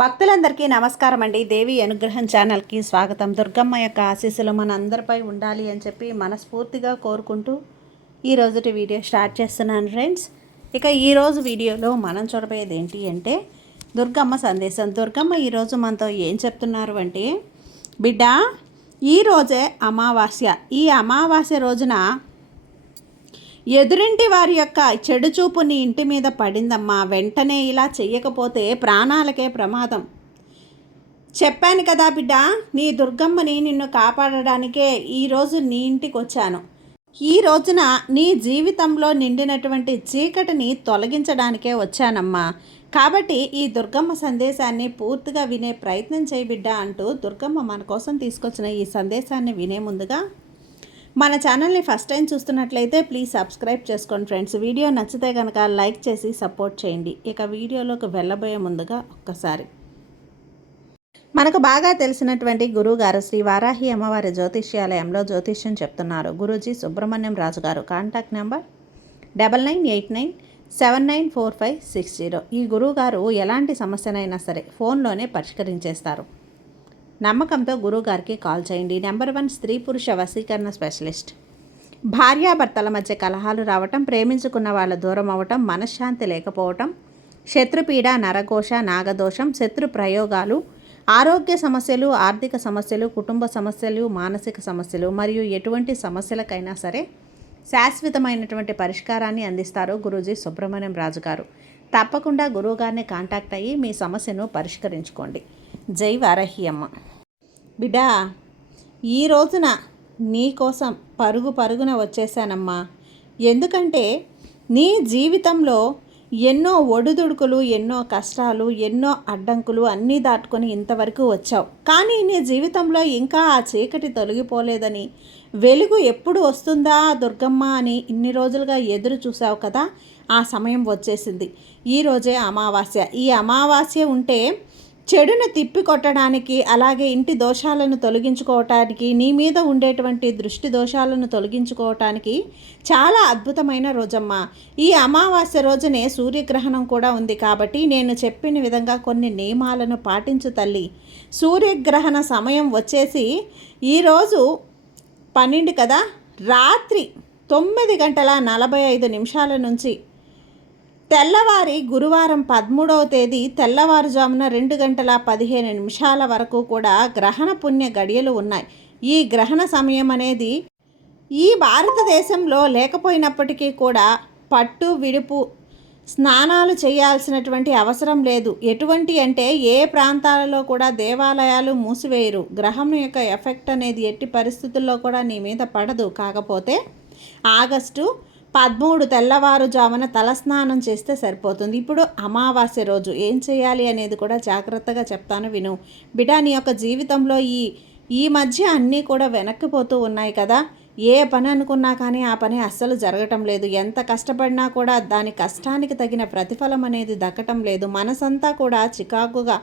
భక్తులందరికీ నమస్కారం అండి. దేవి అనుగ్రహం ఛానల్కి స్వాగతం. దుర్గమ్మ యొక్క ఆశీస్సులు మన అందరిపై ఉండాలి అని చెప్పి మనస్ఫూర్తిగా కోరుకుంటూ ఈరోజుటి వీడియో స్టార్ట్ చేస్తున్నాను ఫ్రెండ్స్. ఇక ఈరోజు వీడియోలో మనం చూడబోయేది ఏంటి అంటే దుర్గమ్మ సందేశం. దుర్గమ్మ ఈరోజు మనతో ఏం చెప్తున్నారు అంటే, బిడ్డ ఈరోజే అమావాస్య. ఈ అమావాస్య రోజున ఎదురింటి వారి యొక్క చెడు చూపు నీ ఇంటి మీద పడిందమ్మా. వెంటనే ఇలా చెయ్యకపోతే ప్రాణాలకే ప్రమాదం. చెప్పాను కదా బిడ్డ, నీ దుర్గమ్మని నిన్ను కాపాడడానికే ఈరోజు నీ ఇంటికి వచ్చాను. ఈ రోజున నీ జీవితంలో నిండినటువంటి చీకటిని తొలగించడానికే వచ్చానమ్మా. కాబట్టి ఈ దుర్గమ్మ సందేశాన్ని పూర్తిగా వినే ప్రయత్నం చేయి బిడ్డ అంటూ దుర్గమ్మ మన కోసం తీసుకొచ్చిన ఈ సందేశాన్ని వినే ముందుగా మన ఛానల్ని ఫస్ట్ టైం చూస్తున్నట్లయితే ప్లీజ్ సబ్స్క్రైబ్ చేసుకోండి ఫ్రెండ్స్. వీడియో నచ్చితే కనుక లైక్ చేసి సపోర్ట్ చేయండి. ఇక వీడియోలోకి వెళ్ళబోయే ముందుగా ఒక్కసారి మనకు బాగా తెలిసినటువంటి గురువుగారు శ్రీ వారాహి అమ్మవారి జ్యోతిష్యాలయంలో జ్యోతిష్యం చెప్తున్నారు. గురూజీ సుబ్రహ్మణ్యం రాజు గారు. Contact number 9989794560. ఈ గురువుగారు ఎలాంటి సమస్యనైనా సరే ఫోన్లోనే పరిష్కరించేస్తారు. నమ్మకంతో గురువుగారికి కాల్ చేయండి. నెంబర్ 1 స్త్రీ పురుష వశీకరణ స్పెషలిస్ట్. భార్యాభర్తల మధ్య కలహాలు రావటం, ప్రేమించుకున్న వాళ్ళ దూరం అవ్వటం, మనశ్శాంతి లేకపోవటం, శత్రుపీడ, నరఘోష, నాగదోషం, శత్రు ప్రయోగాలు, ఆరోగ్య సమస్యలు, ఆర్థిక సమస్యలు, కుటుంబ సమస్యలు, మానసిక సమస్యలు మరియు ఎటువంటి సమస్యలకైనా సరే శాశ్వతమైనటువంటి పరిష్కారాన్ని అందిస్తారు గురూజీ సుబ్రహ్మణ్యం రాజు గారు. తప్పకుండా గురువుగారిని కాంటాక్ట్ అయ్యి మీ సమస్యను పరిష్కరించుకోండి. జై వారాహి అమ్మ. బిడ్డా, ఈ రోజున నీ కోసం పరుగున వచ్చేసానమ్మా. ఎందుకంటే నీ జీవితంలో ఎన్నో ఒడిదుడుకులు, ఎన్నో కష్టాలు, ఎన్నో అడ్డంకులు అన్నీ దాటుకొని ఇంతవరకు వచ్చావు. కానీ నీ జీవితంలో ఇంకా ఆ చీకటి తొలగిపోలేదని, వెలుగు ఎప్పుడు వస్తుందా దుర్గమ్మ అని ఇన్ని రోజులుగా ఎదురు చూసావు కదా. ఆ సమయం వచ్చేసింది. ఈరోజే అమావాస్య. ఈ అమావాస్య ఉంటే చెడును తిప్పికొట్టడానికి, అలాగే ఇంటి దోషాలను తొలగించుకోవటానికి, నీ మీద ఉండేటువంటి దృష్టి దోషాలను తొలగించుకోవటానికి చాలా అద్భుతమైన రోజమ్మా. ఈ అమావాస్య రోజునే సూర్యగ్రహణం కూడా ఉంది. కాబట్టి నేను చెప్పిన విధంగా కొన్ని నియమాలను పాటించు తల్లి. సూర్యగ్రహణ సమయం వచ్చేసి ఈరోజు 12 కదా, రాత్రి 9:45 నుంచి తెల్లవారి గురువారం 13వ తేదీ తెల్లవారుజామున 2:15 వరకు కూడా గ్రహణ పుణ్య గడియలు ఉన్నాయి. ఈ గ్రహణ సమయం అనేది ఈ భారతదేశంలో లేకపోయినప్పటికీ కూడా పట్టు విడుపు స్నానాలు చేయాల్సినటువంటి అవసరం లేదు. ఎటువంటి అంటే ఏ ప్రాంతాలలో కూడా దేవాలయాలు మూసివేయరు. గ్రహం యొక్క ఎఫెక్ట్ అనేది ఎట్టి పరిస్థితుల్లో కూడా నీ మీద పడదు. కాకపోతే ఆగస్టు 13 తెల్లవారుజామున తలస్నానం చేస్తే సరిపోతుంది. ఇప్పుడు అమావాస్య రోజు ఏం చేయాలి అనేది కూడా జాగ్రత్తగా చెప్తాను విను. బిడ్డ, నీ యొక్క జీవితంలో ఈ మధ్య అన్నీ కూడా వెనక్కిపోతూ ఉన్నాయి కదా. ఏ పని అనుకున్నా కానీ ఆ పని అస్సలు జరగటం లేదు. ఎంత కష్టపడినా కూడా దాని కష్టానికి తగిన ప్రతిఫలం అనేది దక్కటం లేదు. మనసంతా కూడా చికాకుగా,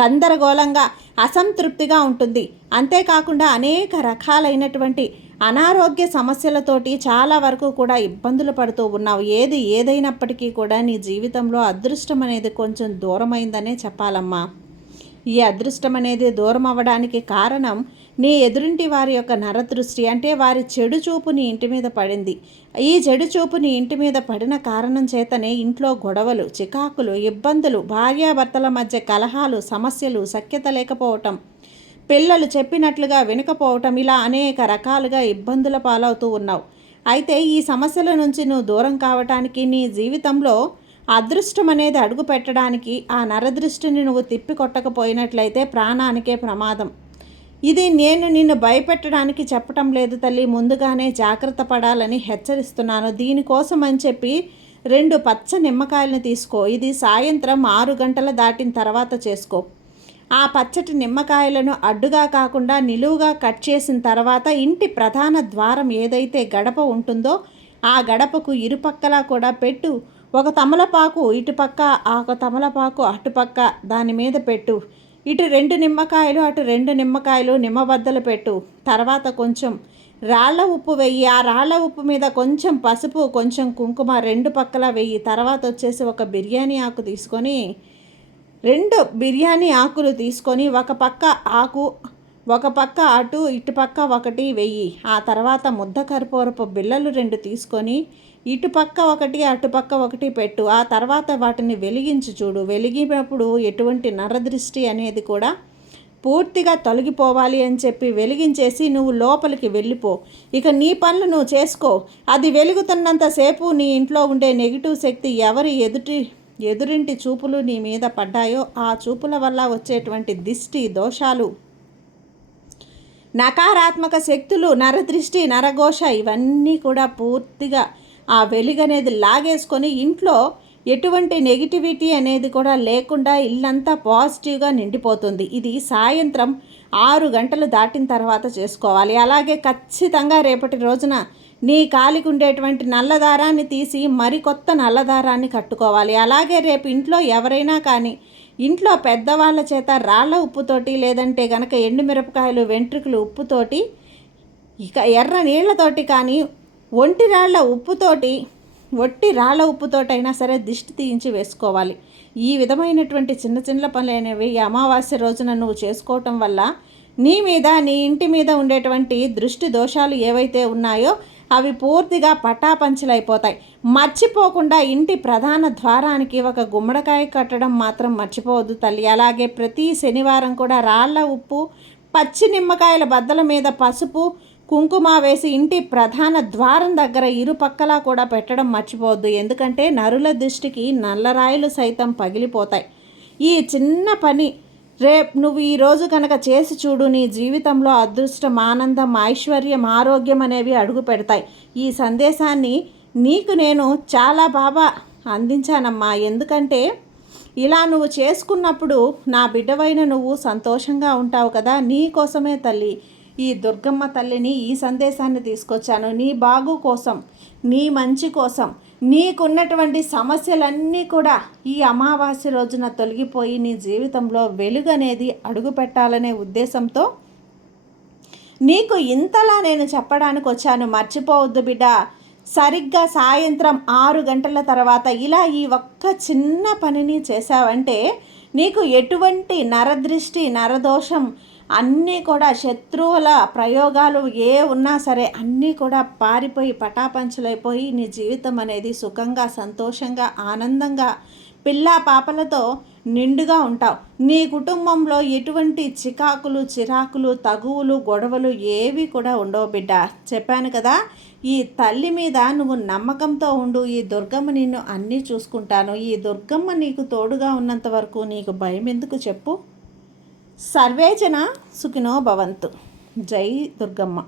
గందరగోళంగా, అసంతృప్తిగా ఉంటుంది. అంతేకాకుండా అనేక రకాలైనటువంటి అనారోగ్య సమస్యలతోటి చాలా వరకు కూడా ఇబ్బందులు పడుతూ ఉన్నావు. ఏదైనప్పటికీ కూడా నీ జీవితంలో అదృష్టం అనేది కొంచెం దూరమైందనే చెప్పాలమ్మా. ఈ అదృష్టం అనేది దూరం అవ్వడానికి కారణం నీ ఎదురింటి వారి యొక్క నరదృష్టి, అంటే వారి చెడు చూపు నీ ఇంటి మీద పడింది. ఈ చెడు చూపు నీ ఇంటి మీద పడిన కారణం చేతనే ఇంట్లో గొడవలు, చికాకులు, ఇబ్బందులు, భార్యాభర్తల మధ్య కలహాలు, సమస్యలు, సఖ్యత లేకపోవటం, పిల్లలు చెప్పినట్లుగా వినకపోవటం, ఇలా అనేక రకాలుగా ఇబ్బందుల పాలవుతూ ఉన్నావు. అయితే ఈ సమస్యల నుంచి నువ్వు దూరం కావటానికి, నీ జీవితంలో అదృష్టం అనేది అడుగు పెట్టడానికి ఆ నరదృష్టిని నువ్వు తిప్పి కొట్టకపోయినట్లయితే ప్రాణానికే ప్రమాదం. ఇది నేను నిన్ను భయపెట్టడానికి చెప్పటం లేదు తల్లి, ముందుగానే జాగ్రత్త పడాలని హెచ్చరిస్తున్నాను. దీనికోసం అని చెప్పి 2 పచ్చ నిమ్మకాయలను తీసుకో. ఇది సాయంత్రం 6 గంటల దాటిన తర్వాత చేసుకో. ఆ పచ్చటి నిమ్మకాయలను అడ్డుగా కాకుండా నిలువుగా కట్ చేసిన తర్వాత ఇంటి ప్రధాన ద్వారం ఏదైతే గడప ఉంటుందో ఆ గడపకు ఇరుపక్కలా కూడా పెట్టు. ఒక తమలపాకు ఇటుపక్క, ఒక తమలపాకు అటుపక్క దాని మీద పెట్టు. ఇటు 2 నిమ్మకాయలు, అటు 2 నిమ్మకాయలు నిమ్మబద్దలు పెట్టు. తర్వాత కొంచెం రాళ్ల ఉప్పు వెయ్యి. ఆ రాళ్ల ఉప్పు మీద కొంచెం పసుపు, కొంచెం కుంకుమ 2 పక్కల వెయ్యి. తర్వాత వచ్చేసి ఒక బిర్యానీ ఆకు తీసుకొని 2 బిర్యానీ ఆకులు తీసుకొని ఒక పక్క ఆకు, ఒక పక్క అటు ఇటుపక్క ఒకటి వెయ్యి. ఆ తర్వాత ముద్ద కర్పూరపు బిళ్ళలు 2 తీసుకొని ఇటుపక్క ఒకటి అటుపక్క ఒకటి పెట్టు. ఆ తర్వాత వాటిని వెలిగించి చూడు. వెలిగినప్పుడు ఎటువంటి నరదృష్టి అనేది కూడా పూర్తిగా తొలగిపోవాలి అని చెప్పి వెలిగించేసి నువ్వు లోపలికి వెళ్ళిపో. ఇక నీ పనులు నువ్వు చేసుకో. అది వెలుగుతున్నంతసేపు నీ ఇంట్లో ఉండే నెగిటివ్ శక్తి ఎవరి ఎదురింటి చూపులు నీ మీద పడ్డాయో ఆ చూపుల వల్ల వచ్చేటువంటి దిష్టి దోషాలు, నకారాత్మక శక్తులు, నరదృష్టి, నరఘోష ఇవన్నీ కూడా పూర్తిగా ఆ వెలుగనేది లాగేసుకొని ఇంట్లో ఎటువంటి నెగిటివిటీ అనేది కూడా లేకుండా ఇల్లంతా పాజిటివ్గా నిండిపోతుంది. ఇది సాయంత్రం 6 గంటలు దాటిన తర్వాత చేసుకోవాలి. అలాగే ఖచ్చితంగా రేపటి రోజున నీ కాలికి ఉండేటువంటి నల్లదారాన్ని తీసి మరికొత్త నల్లదారాన్ని కట్టుకోవాలి. అలాగే రేపు ఇంట్లో ఎవరైనా కానీ ఇంట్లో పెద్దవాళ్ళ చేత రాళ్ళ ఉప్పుతోటి లేదంటే గనక ఎండుమిరపకాయలు వెంట్రుకలు ఉప్పుతోటి ఇక ఎర్ర నీళ్లతోటి కానీ ఒట్టి రాళ్ళ ఉప్పుతోటైనా సరే దిష్టి తీయించి వేసుకోవాలి. ఈ విధమైనటువంటి చిన్న చిన్న పనులు అనేవి ఈ అమావాస్య రోజున నువ్వు చేసుకోవటం వల్ల నీ మీద నీ ఇంటి మీద ఉండేటువంటి దృష్టి దోషాలు ఏవైతే ఉన్నాయో అవి పూర్తిగా పటాపంచలైపోతాయి. మర్చిపోకుండా ఇంటి ప్రధాన ద్వారానికి ఒక గుమ్మడికాయ కట్టడం మాత్రం మర్చిపోవద్దు తల్లి. అలాగే ప్రతి శనివారం కూడా రాళ్ళ ఉప్పు, పచ్చి నిమ్మకాయల బద్దల మీద పసుపు కుంకుమ వేసి ఇంటి ప్రధాన ద్వారం దగ్గర ఇరుపక్కలా కూడా పెట్టడం మర్చిపోవద్దు. ఎందుకంటే నరుల దృష్టికి నల్లరాయలు సైతం పగిలిపోతాయి. ఈ చిన్న పని నువ్వు ఈరోజు కనుక చేసి చూడు, నీ జీవితంలో అదృష్టం, ఆనందం, ఐశ్వర్యం, ఆరోగ్యం అనేవి అడుగు పెడతాయి. ఈ సందేశాన్ని నీకు నేను చాలా బాగా అందించానమ్మా. ఎందుకంటే ఇలా నువ్వు చేసుకున్నప్పుడు నా బిడ్డవైన నువ్వు సంతోషంగా ఉంటావు కదా. నీ కోసమే తల్లి ఈ దుర్గమ్మ తల్లిని ఈ సందేశాన్ని తీసుకొచ్చాను. నీ బాగు కోసం, నీ మంచి కోసం, నీకున్నటువంటి సమస్యలన్నీ కూడా ఈ అమావాస్య రోజున తొలగిపోయి నీ జీవితంలో వెలుగు అనేది అడుగు పెట్టాలనే ఉద్దేశంతో నీకు ఇంతలా నేను చెప్పడానికి వచ్చాను. మర్చిపోవద్దు బిడ్డ. సరిగ్గా సాయంత్రం 6 గంటల తర్వాత ఇలా ఈ ఒక్క చిన్న పనిని చేశావంటే నీకు ఎటువంటి నరదృష్టి, నరదోషం అన్నీ కూడా శత్రువుల ప్రయోగాలు ఉన్నా సరే అన్నీ కూడా పారిపోయి పటాపంచలైపోయి నీ జీవితం అనేది సుఖంగా, సంతోషంగా, ఆనందంగా, పిల్లా పాపలతో నిండుగా ఉంటావు. నీ కుటుంబంలో ఎటువంటి చిరాకులు, తగువులు, గొడవలు ఏవి కూడా ఉండవు బిడ్డ. చెప్పాను కదా, ఈ తల్లి మీద నువ్వు నమ్మకంతో ఉండు. ఈ దుర్గమ్మ నిన్ను అన్నీ చూసుకుంటాను. ఈ దుర్గమ్మ నీకు తోడుగా ఉన్నంత వరకు నీకు భయం ఎందుకు చెప్పు. సర్వేజన సుఖినో భవంతు. జై దుర్గమ్మ.